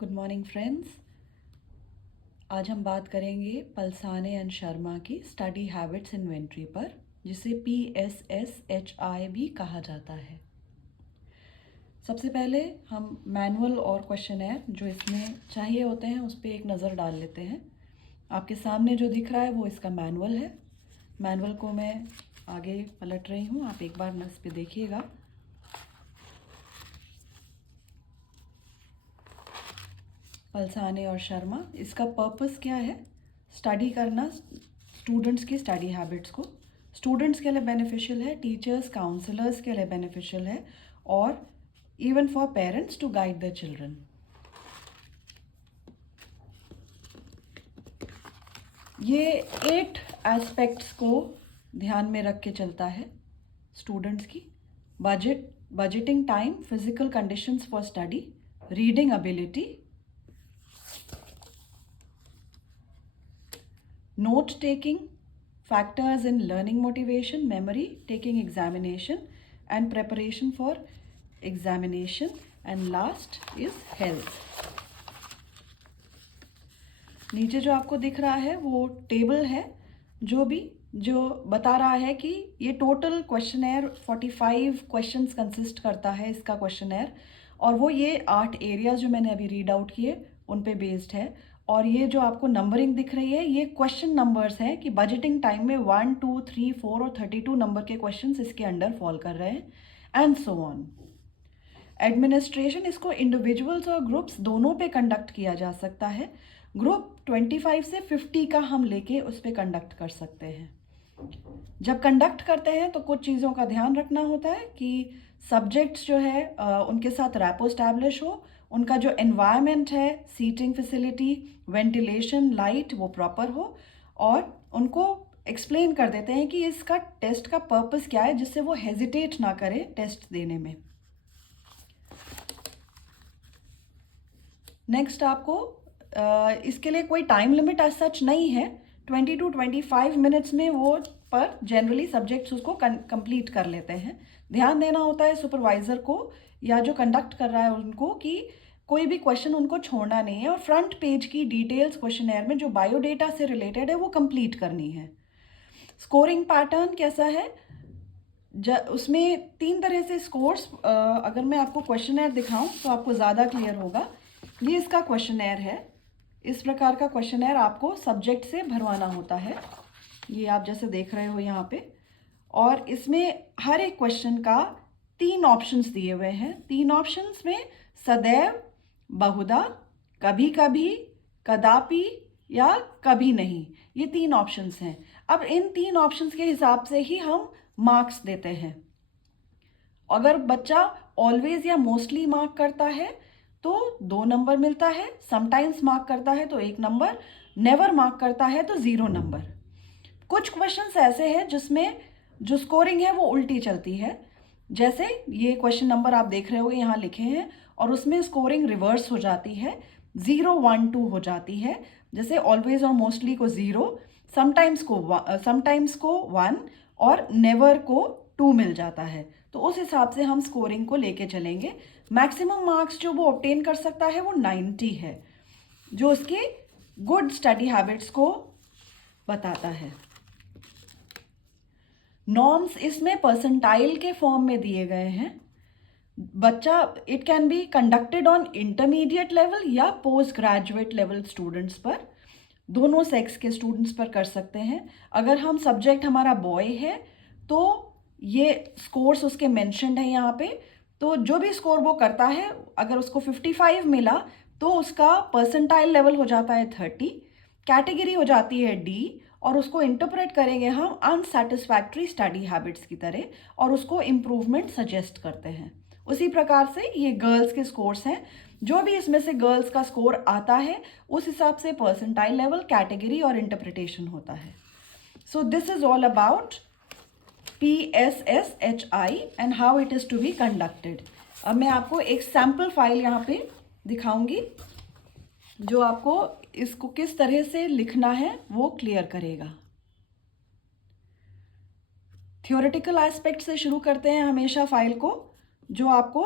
Good morning friends. आज हम बात करेंगे पल्साने एंड शर्मा की स्टडी हैबिट्स इन्वेंट्री पर, जिसे PSSHI भी कहा जाता है। सबसे पहले हम मैनुअल और क्वेश्चनर जो इसमें चाहिए होते हैं उस पर एक नज़र डाल लेते हैं। आपके सामने जो दिख रहा है वो इसका मैनुअल है। मैनुअल को मैं आगे पलट रही हूँ, आप एक बार इस पर देखिएगा। पल्साने और शर्मा, इसका पर्पस क्या है? स्टडी करना, स्टूडेंट्स की स्टडी हैबिट्स को। स्टूडेंट्स के लिए बेनिफिशियल है, टीचर्स काउंसलर्स के लिए बेनिफिशियल है, और even for parents to guide the children. ये 8 एस्पेक्ट्स को ध्यान में रख के चलता है स्टूडेंट्स की। Budgeting time, physical conditions for study, reading ability, note taking, factors in learning motivation, memory, taking examination and preparation for examination, and last is health. नीचे जो आपको दिख रहा है वो टेबल है जो बता रहा है कि ये टोटल क्वेश्चनर 45 क्वेश्चंस कंसिस्ट करता है इसका क्वेश्चनर, और वो ये 8 एरियाज जो मैंने अभी रीड आउट किए उन पे बेस्ड है। और ये जो आपको नंबरिंग दिख रही है ये क्वेश्चन नंबर्स हैं कि बजटिंग टाइम में 1, 2, 3, 4 और 32 नंबर के क्वेश्चंस इसके अंडर फॉल कर रहे हैं, एंड सो ऑन। एडमिनिस्ट्रेशन इसको इंडिविजुअल्स और ग्रुप्स दोनों पे कंडक्ट किया जा सकता है। ग्रुप 25 से 50 का हम लेके उस पर कंडक्ट कर सकते हैं। जब कंडक्ट करते हैं तो कुछ चीज़ों का ध्यान रखना होता है कि सब्जेक्ट्स जो है उनके साथ रैपो स्टैब्लिश हो, उनका जो एनवायरनमेंट है, सीटिंग फैसिलिटी, वेंटिलेशन, लाइट, वो प्रॉपर हो, और उनको एक्सप्लेन कर देते हैं कि इसका टेस्ट का पर्पस क्या है, जिससे वो हेजिटेट ना करे टेस्ट देने में। नेक्स्ट आपको इसके लिए कोई टाइम लिमिट एज सच नहीं है। 20 to 25 मिनट्स में वो पर जनरली सब्जेक्ट्स उसको कंप्लीट कर लेते हैं। ध्यान देना होता है सुपरवाइज़र को या जो कंडक्ट कर रहा है उनको कि कोई भी क्वेश्चन उनको छोड़ना नहीं है, और फ्रंट पेज की डिटेल्स क्वेश्चनर में जो बायोडेटा से रिलेटेड है वो कंप्लीट करनी है। स्कोरिंग पैटर्न कैसा है? उसमें 3 तरह से स्कोर्स, अगर मैं आपको क्वेश्चनर दिखाऊं तो आपको ज़्यादा क्लियर होगा। ये इसका क्वेश्चनर है। इस प्रकार का क्वेश्चनर आपको सब्जेक्ट से भरवाना होता है, ये आप जैसे देख रहे हो यहाँ पे। और इसमें हर एक क्वेश्चन का 3 ऑप्शंस दिए हुए हैं। 3 ऑप्शंस में सदैव, बहुधा, कभी कभी, कदापि या कभी नहीं, ये 3 ऑप्शंस हैं। अब इन 3 ऑप्शंस के हिसाब से ही हम मार्क्स देते हैं। अगर बच्चा ऑलवेज या मोस्टली मार्क करता है तो 2 नंबर मिलता है, समटाइम्स मार्क करता है तो 1 नंबर, नेवर मार्क करता है तो 0 नंबर। कुछ क्वेश्चंस ऐसे हैं जिसमें जो स्कोरिंग है वो उल्टी चलती है। जैसे ये क्वेश्चन नंबर आप देख रहे होगे यहाँ लिखे हैं, और उसमें स्कोरिंग रिवर्स हो जाती है, 0, 1, 2 हो जाती है। जैसे ऑलवेज और मोस्टली को 0, समटाइम्स को 1 और नेवर को 2 मिल जाता है। तो उस हिसाब से हम स्कोरिंग को लेके चलेंगे। मैक्सिमम मार्क्स जो वो ऑब्टेन कर सकता है वो 90 है, जो उसके गुड स्टडी हैबिट्स को बताता है। नॉर्म्स इसमें परसेंटाइल के फॉर्म में दिए गए हैं। बच्चा, it can be conducted on intermediate level या पोस्ट ग्रेजुएट लेवल स्टूडेंट्स पर, दोनों सेक्स के स्टूडेंट्स पर कर सकते हैं। अगर हम सब्जेक्ट हमारा बॉय है तो ये स्कोर्स उसके मेंशन्ड है यहाँ पे। तो जो भी स्कोर वो करता है, अगर उसको 55 मिला तो उसका परसेंटाइल लेवल हो जाता है 30, कैटेगरी हो जाती है D, और उसको इंटरप्रेट करेंगे हम अनसेटिस्फैक्ट्री स्टडी हैबिट्स की तरह, और उसको इम्प्रूवमेंट सजेस्ट करते हैं। उसी प्रकार से ये गर्ल्स के स्कोर्स हैं। जो भी इसमें से गर्ल्स का स्कोर आता है उस हिसाब से परसेंटाइल लेवल, कैटेगरी और इंटरप्रिटेशन होता है। So this is all about PSSHI and how it is to be conducted. अब मैं आपको एक सैम्पल फाइल यहाँ पे दिखाऊंगी जो आपको इसको किस तरह से लिखना है वो क्लियर करेगा। थियोरेटिकल एस्पेक्ट से शुरू करते हैं हमेशा फाइल को, जो आपको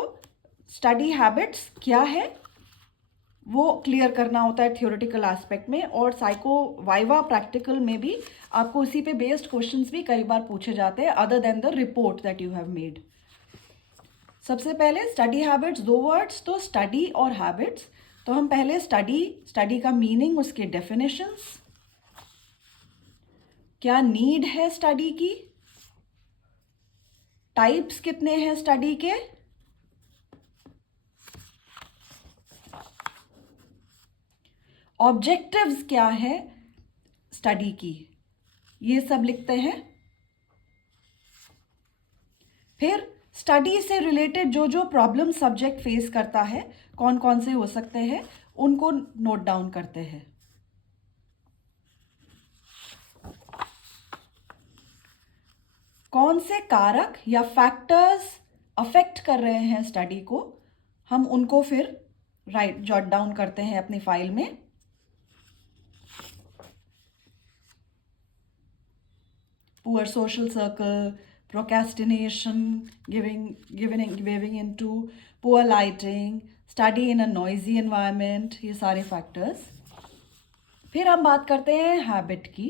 स्टडी हैबिट्स क्या है वो क्लियर करना होता है थियोरेटिकल एस्पेक्ट में, और साइको वाइवा प्रैक्टिकल में भी आपको उसी पे बेस्ड क्वेश्चंस भी कई बार पूछे जाते हैं other than the report that you have made. सबसे पहले स्टडी हैबिट्स, 2 वर्ड्स तो स्टडी और हैबिट्स। तो हम पहले स्टडी का मीनिंग, उसके डेफिनेशंस, क्या नीड है स्टडी की, टाइप्स कितने हैं स्टडी के, ऑब्जेक्टिव्स क्या है स्टडी की, ये सब लिखते हैं। फिर स्टडी से रिलेटेड जो जो प्रॉब्लम सब्जेक्ट फेस करता है, कौन कौन से हो सकते हैं, उनको नोट डाउन करते हैं। कौन से कारक या फैक्टर्स अफेक्ट कर रहे हैं स्टडी को, हम उनको फिर जॉट डाउन करते हैं अपनी फाइल में। Poor social circle, procrastination, giving into poor lighting, study in a noisy environment, ये सारे फैक्टर्स। फिर हम बात करते हैं हैबिट की।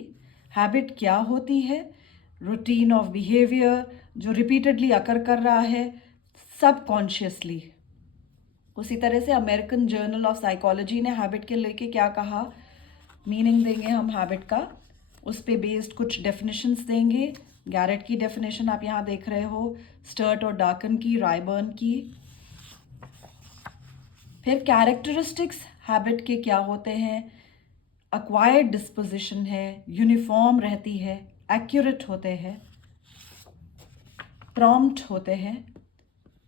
हैबिट क्या होती है? रूटीन ऑफ बिहेवियर जो रिपीटेडली अकर कर रहा है सबकॉन्शियसली। उसी तरह से अमेरिकन जर्नल ऑफ साइकोलॉजी ने हैबिट के लेके क्या कहा, मीनिंग देंगे हम हैबिट का, उस पे बेस्ड कुछ डेफिनेशंस देंगे। गैरेट की डेफिनेशन आप यहाँ देख रहे हो, स्टर्ट और डार्कन की, रायबर्न की। फिर कैरेक्टरिस्टिक्स हैबिट के क्या होते हैं, अक्वायर्ड डिस्पोजिशन है, यूनिफॉर्म रहती है, एक्यूरेट होते हैं, प्रॉम्प्ट होते हैं,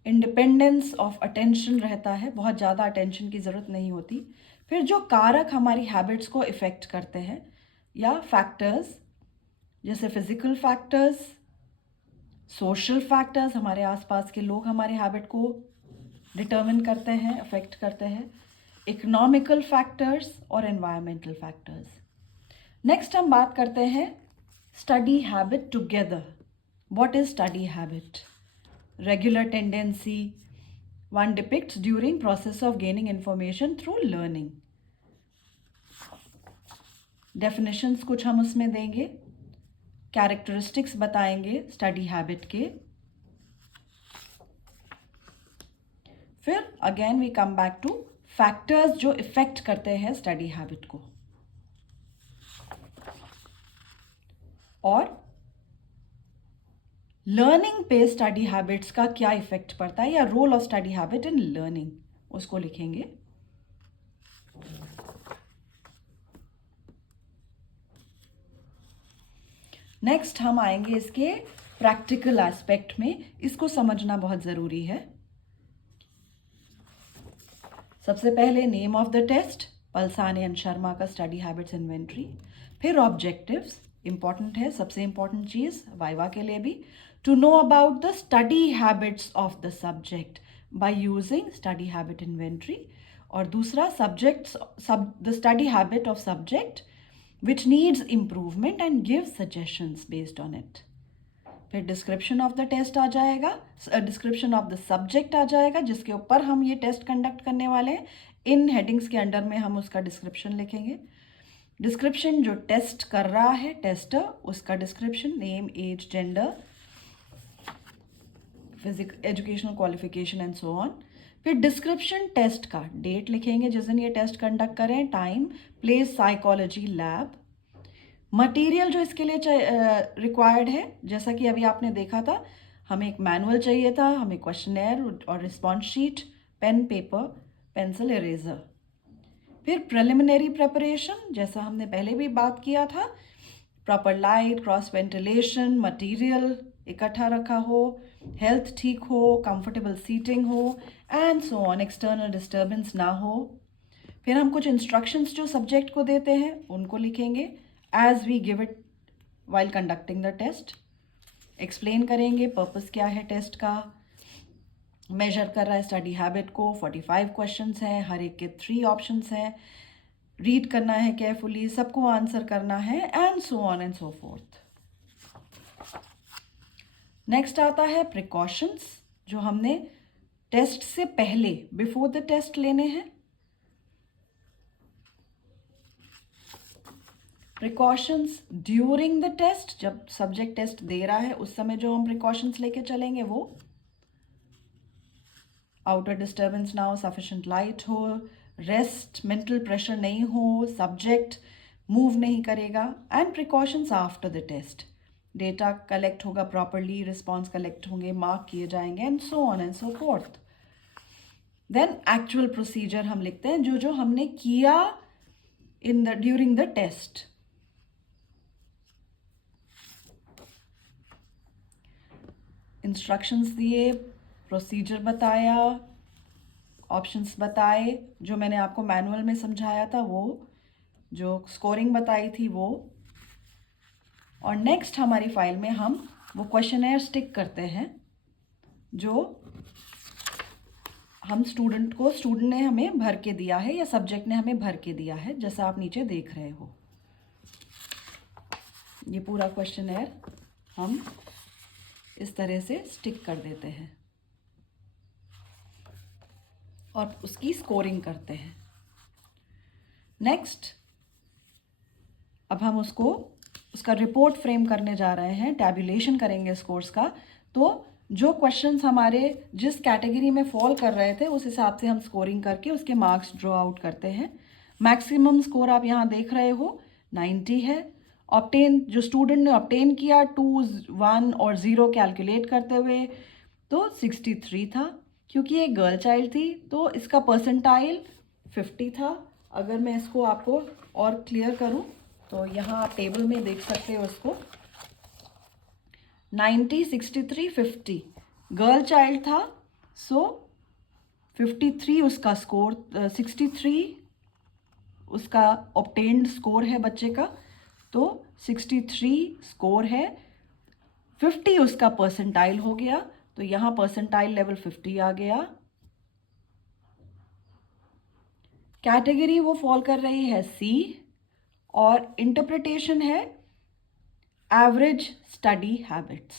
इंडिपेंडेंस ऑफ अटेंशन रहता है, बहुत ज़्यादा अटेंशन की ज़रूरत नहीं होती। फिर जो कारक हमारी हैबिट्स को इफ़ेक्ट करते हैं या फैक्टर्स, जैसे फिजिकल फैक्टर्स, सोशल फैक्टर्स, हमारे आसपास के लोग हमारे हैबिट को डिटर्मिन करते हैं, अफेक्ट करते हैं, इकोनॉमिकल फैक्टर्स और एनवायरमेंटल फैक्टर्स। नेक्स्ट हम बात करते हैं study habit together. What is study habit? Regular tendency one depicts during process of gaining information through learning. Definitions कुछ हम उसमें देंगे, कैरेक्टरिस्टिक्स बताएंगे स्टडी हैबिट के। फिर again we come back to factors जो इफेक्ट करते हैं स्टडी हैबिट को, और लर्निंग पे स्टडी हैबिट्स का क्या इफेक्ट पड़ता है या role of study habit in learning, उसको लिखेंगे। नेक्स्ट हम आएंगे इसके प्रैक्टिकल एस्पेक्ट में, इसको समझना बहुत ज़रूरी है। सबसे पहले name of the test, Palsane and Sharma का स्टडी हैबिट्स इन्वेंट्री। फिर ऑब्जेक्टिव्स, इंपॉर्टेंट है, सबसे इंपॉर्टेंट चीज़ वाइवा के लिए भी, to know about the study habits of the subject by using study habit inventory. और दूसरा the study habit of subject which needs improvement and give suggestions based on it. फिर description of the test आ जाएगा, description of the subject आ जाएगा जिसके ऊपर हम ये test conduct करने वाले हैं। इन हेडिंग्स के अंडर में हम उसका डिस्क्रिप्शन लिखेंगे। डिस्क्रिप्शन जो टेस्ट कर रहा है टेस्टर, उसका description, name, age, gender, physical educational qualification and so on. फिर डिस्क्रिप्शन टेस्ट का, डेट लिखेंगे जिस दिन ये टेस्ट कंडक्ट करें, time, place, psychology lab, material जो इसके लिए रिक्वायर्ड है, जैसा कि अभी आपने देखा था, हमें एक मैनुअल चाहिए था, हमें क्वेश्चनर और response sheet, pen, paper, pencil, eraser. फिर प्रिलिमिनरी प्रिपरेशन, जैसा हमने पहले भी बात किया था, proper light, cross ventilation, material इकट्ठा रखा हो, हेल्थ ठीक हो, कंफर्टेबल सीटिंग हो and so on, external disturbance ना हो। फिर हम कुछ इंस्ट्रक्शंस जो सब्जेक्ट को देते हैं उनको लिखेंगे as we give it while conducting the test. Explain करेंगे पर्पस क्या है टेस्ट का, मेजर कर रहा है स्टडी हैबिट को, 45 क्वेश्चंस हैं, हर एक के 3 ऑप्शंस हैं, रीड करना है केयरफुली, सबको आंसर करना है and so on and so fourth. Next आता है प्रिकॉशंस, जो हमने टेस्ट से पहले, बिफोर द टेस्ट लेने हैं। प्रिकॉशंस ड्यूरिंग द टेस्ट, जब सब्जेक्ट टेस्ट दे रहा है उस समय जो हम प्रिकॉशंस लेके चलेंगे वो आउटर डिस्टर्बेंस ना हो, सफिशिएंट लाइट हो, रेस्ट, मेंटल प्रेशर नहीं हो, सब्जेक्ट मूव नहीं करेगा, and precautions after the test, data collect होगा प्रॉपरली, रिस्पॉन्स कलेक्ट होंगे, मार्क किए जाएंगे, and so on and so forth. Then actual procedure हम लिखते हैं जो जो हमने किया in the during the test. Instructions दिए, प्रोसीजर बताया, ऑप्शंस बताए, जो मैंने आपको मैनुअल में समझाया था वो, जो स्कोरिंग बताई थी वो, और नेक्स्ट हमारी फाइल में हम वो क्वेश्चनर स्टिक करते हैं जो हम स्टूडेंट ने हमें भर के दिया है या सब्जेक्ट ने हमें भर के दिया है, जैसा आप नीचे देख रहे हो। ये पूरा क्वेश्चनर हम इस तरह से स्टिक कर देते हैं और उसकी स्कोरिंग करते हैं। नेक्स्ट, अब हम उसका रिपोर्ट फ्रेम करने जा रहे हैं, टैब्यूलेशन करेंगे स्कोर्स का। तो जो क्वेश्चंस हमारे जिस कैटेगरी में फॉल कर रहे थे उस हिसाब से हम स्कोरिंग करके उसके मार्क्स ड्रॉ आउट करते हैं। मैक्सिमम स्कोर आप यहाँ देख रहे हो 90 है। ऑब्टेन, जो स्टूडेंट ने ऑब्टेन किया 2, 1 और 0 कैलकुलेट करते हुए, तो 63 था। क्योंकि ये गर्ल चाइल्ड थी तो इसका परसेंटाइल 50 था। अगर मैं इसको आपको और क्लियर करूं तो यहाँ आप टेबल में देख सकते हो इसको, 90, 63, 50 गर्ल चाइल्ड था, सो 53 उसका स्कोर, 63 उसका ऑब्टेन्ड स्कोर है बच्चे का, तो 63 स्कोर है, 50 उसका परसेंटाइल हो गया, तो यहाँ परसेंटाइल लेवल 50 आ गया। कैटेगरी वो फॉल कर रही है सी, और इंटरप्रिटेशन है एवरेज स्टडी हैबिट्स।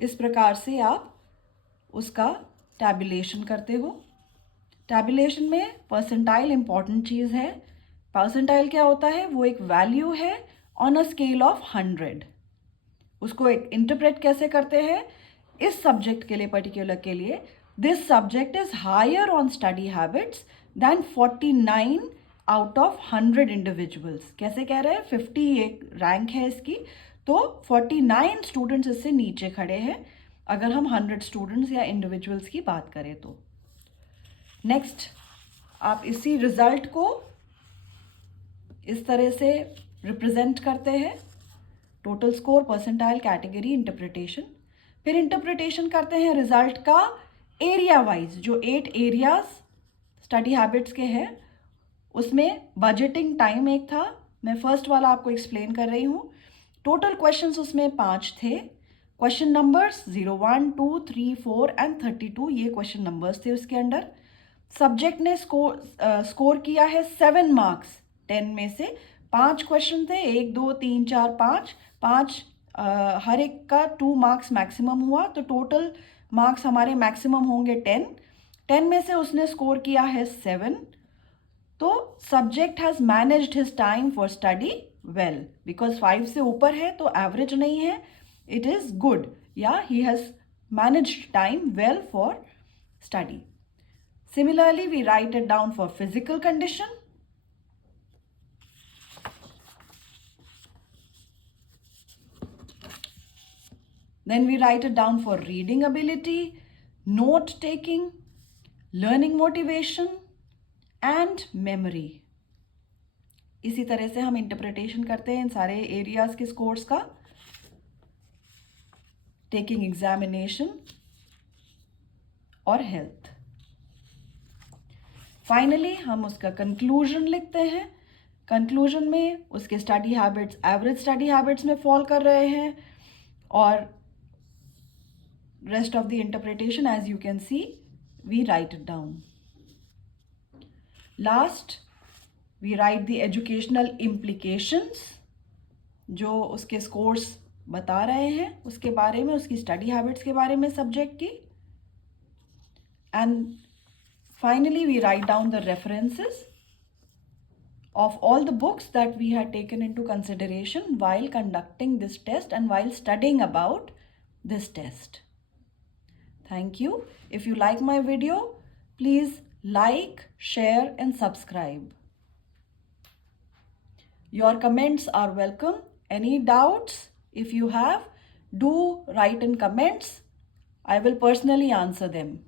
इस प्रकार से आप उसका टैब्यूलेशन करते हो। टैब्यूलेशन में परसेंटाइल इंपॉर्टेंट चीज़ है। परसेंटाइल क्या होता है? वो एक वैल्यू है ऑन अ स्केल ऑफ 100। उसको एक इंटरप्रेट कैसे करते हैं? इस सब्जेक्ट के लिए, पर्टिकुलर के लिए, this subject is higher on study habits then 49 out of 100 individuals. कैसे कह रहे हैं? 50 एक रैंक है इसकी, तो 49 स्टूडेंट्स इससे नीचे खड़े हैं अगर हम 100 स्टूडेंट्स या इंडिविजुअल्स की बात करें तो। नेक्स्ट, आप इसी रिजल्ट को इस तरह से रिप्रेजेंट करते हैं, total score, percentile, category, interpretation. फिर इंटरप्रिटेशन करते हैं रिजल्ट का एरिया वाइज। जो 8 एरियाज स्टडी हैबिट्स के हैं उसमें बजटिंग टाइम एक था, मैं फर्स्ट वाला आपको एक्सप्लेन कर रही हूँ। टोटल क्वेश्चंस उसमें 5 थे। क्वेश्चन नंबर्स 0, 1, 2, 3, 4 एंड 32 ये क्वेश्चन नंबर्स थे उसके अंडर। सब्जेक्ट ने स्कोर किया है 7 मार्क्स 10 में से। 5 क्वेश्चन थे, 1, 2, 3, 4, 5, हर एक का 2 मार्क्स मैक्सिमम हुआ, तो टोटल मार्क्स हमारे मैक्सिमम होंगे 10। 10 में से उसने स्कोर किया है 7, तो subject has managed his time for study well. Because 5 से ऊपर है तो एवरेज नहीं है, इट इज़ गुड, या he has managed time well for study. Similarly, we write it down for physical condition. Then we write it down for reading ability, note taking, learning motivation and memory. इसी तरह से हम interpretation करते हैं इन सारे areas के scores का। Taking examination और हेल्थ। फाइनली हम उसका कंक्लूजन लिखते हैं। कंक्लूजन में उसके study habits average study habits में फॉल कर रहे हैं, और rest of the interpretation as you can see we write it down. Last, we write the educational implications, जो उसके स्कोर्स बता रहे हैं उसके बारे में, उसकी स्टडी हैबिट्स के बारे में सब्जेक्ट की। And finally we write down the references of all the books that we had taken into consideration while conducting this test and while studying about this test. Thank you. If you like my video, please like, share and subscribe. Your comments are welcome. Any doubts, if you have, do write in comments. I will personally answer them.